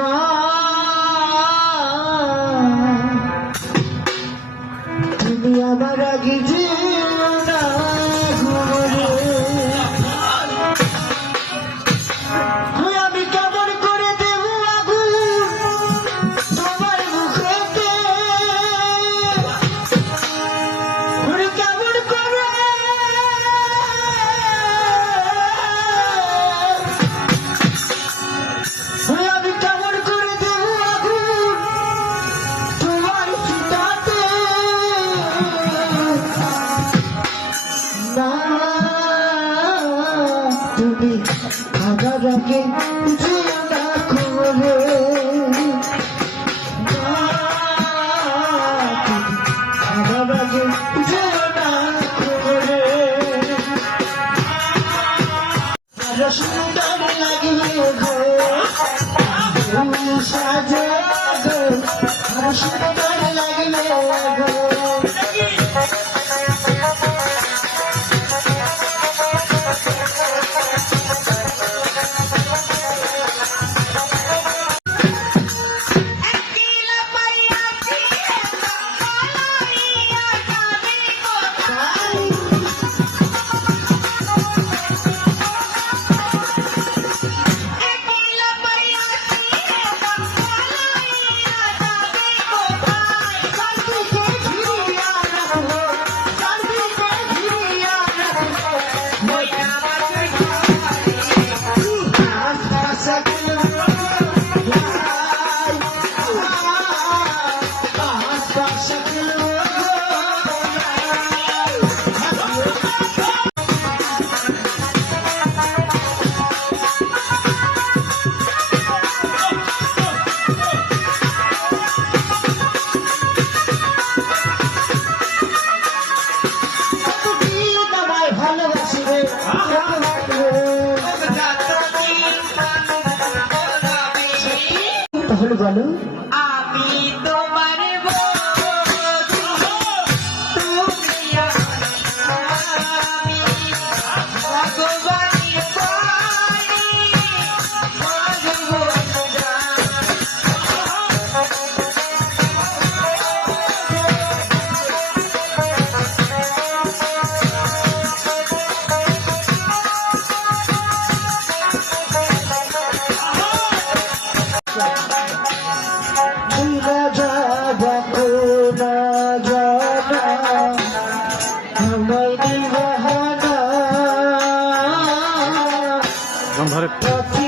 মা তুমি আমার আগে তুমি আমাকে করে সুন্দর লাগিয়ে গো সাজে গো সুন্দর লাগিয়ে গো তাহলে বলো। আমি তোমার Come, Hare